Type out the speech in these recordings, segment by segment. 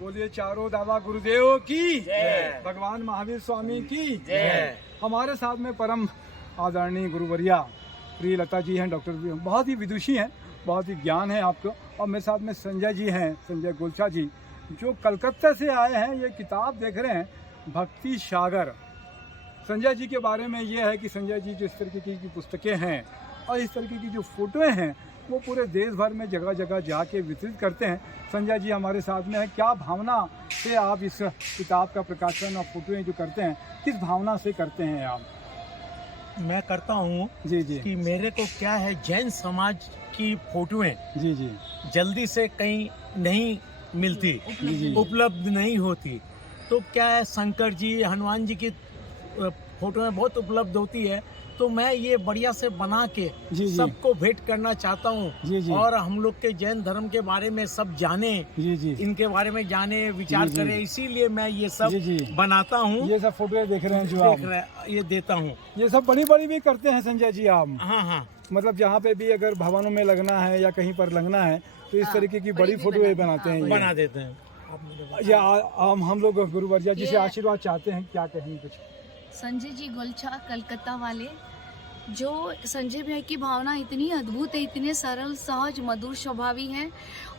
बोलिए चारों दावा गुरुदेव की जय। भगवान महावीर स्वामी की जय। हमारे साथ में परम आदरणीय गुरुवरिया प्रिय लता जी हैं, डॉक्टर भी बहुत ही विदुषी हैं, बहुत ही ज्ञान है आपको। और मेरे साथ में संजय जी हैं, संजय गोलछा जी, जो कलकत्ता से आए हैं। ये किताब देख रहे हैं, भक्ति सागर। संजय जी के बारे में ये है कि संजय जी जिस तरीके की पुस्तकें हैं और इस तरीके की जो फोटोएं हैं वो पूरे देश भर में जगह जगह जाके वितरित करते हैं। संजय जी हमारे साथ में है। क्या भावना से आप इस किताब का प्रकाशन और फोटोएं जो करते हैं, किस भावना से करते हैं आप? मैं करता हूँ जी जी कि मेरे को क्या है, जैन समाज की फोटोएं जी जी जल्दी से कहीं नहीं मिलती, जी जी उपलब्ध नहीं होती। तो क्या है, शंकर जी, हनुमान जी की फोटोएं बहुत उपलब्ध होती है। तो मैं ये बढ़िया से बना के जी। सबको भेंट करना चाहता जी हूँ जी और हम लोग के जैन धर्म के बारे में सब जाने, जी जी इनके बारे में जाने, विचार जी, जी। करें। इसीलिए मैं ये सब जी, जी। बनाता हूँ, ये सब फोटोएं देख रहे हैं जो देख आप, रहे, ये देता हूँ। ये सब बड़ी बड़ी भी करते हैं संजय जी आप? हाँ हाँ, मतलब जहाँ पे भी अगर भवनों में लगना है या कहीं पर लगना है तो इस तरीके की बड़ी फोटोएं बनाते हैं ये। बना देते हैं। या हम लोग गुरुवर्या जी से आशीर्वाद चाहते हैं, क्या कहेंगे कुछ? संजय जी गोलछा कलकत्ता वाले, जो संजय भैया की भावना इतनी अद्भुत है, इतने सरल, सहज, मधुर स्वभावी हैं।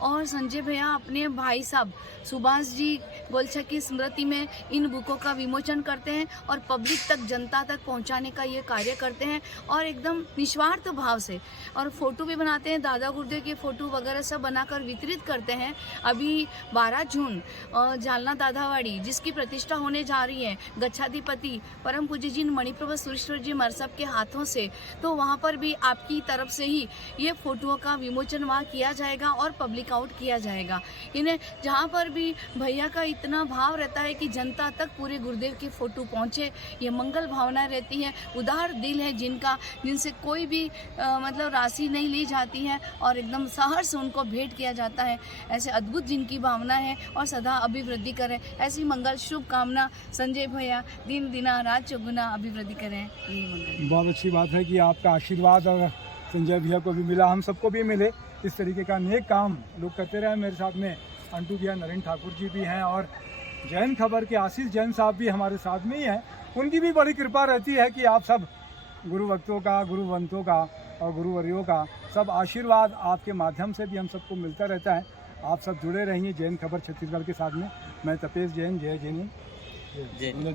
और संजय भैया अपने भाई साहब सुभाष जी गोलछा की स्मृति में इन बुकों का विमोचन करते हैं और पब्लिक तक, जनता तक पहुंचाने का ये कार्य करते हैं और एकदम निस्वार्थ भाव से। और फोटो भी बनाते हैं, दादा गुरुदेव के फोटो वगैरह सब बनाकर वितरित करते हैं। अभी 12 जून जालना दादावाड़ी, जिसकी प्रतिष्ठा होने जा रही है गच्छाधिपति परम पूज्य जी मणिप्रभा सुरेश्वर जी मरसब के हाथों से, तो वहाँ पर भी आपकी तरफ से ही ये फोटोओं का विमोचन वहाँ किया जाएगा और पब्लिक आउट किया जाएगा। इन्हें जहाँ पर भी भैया का इतना भाव रहता है कि जनता तक पूरे गुरुदेव की फोटो पहुँचे, ये मंगल भावना रहती है। उदार दिल है जिनका, जिनसे कोई भी मतलब राशि नहीं ली जाती है और एकदम सहर्ष उनको भेंट किया जाता है। ऐसे अद्भुत जिनकी भावना है और सदा अभिवृद्धि करें, ऐसी मंगल शुभकामना संजय भैया दिन दिना रात चौगुना अभिवृद्धि करें, यही मंगल। बहुत अच्छी बात है कि आपका आशीर्वाद और संजय भैया को भी मिला, हम सबको भी मिले। इस तरीके का नेक काम लोग करते रहे। मेरे साथ में अंटू भैया नरेंद्र ठाकुर जी भी हैं और जैन खबर के आशीष जैन साहब भी हमारे साथ में ही हैं। उनकी भी बड़ी कृपा रहती है कि आप सब गुरु भक्तों का, गुरुवंतों का और गुरुवरियों का सब आशीर्वाद आपके माध्यम से भी हम सबको मिलता रहता है। आप सब जुड़े रहिए जैन खबर छत्तीसगढ़ के साथ में। मैं तपेश जैन, जय जैन।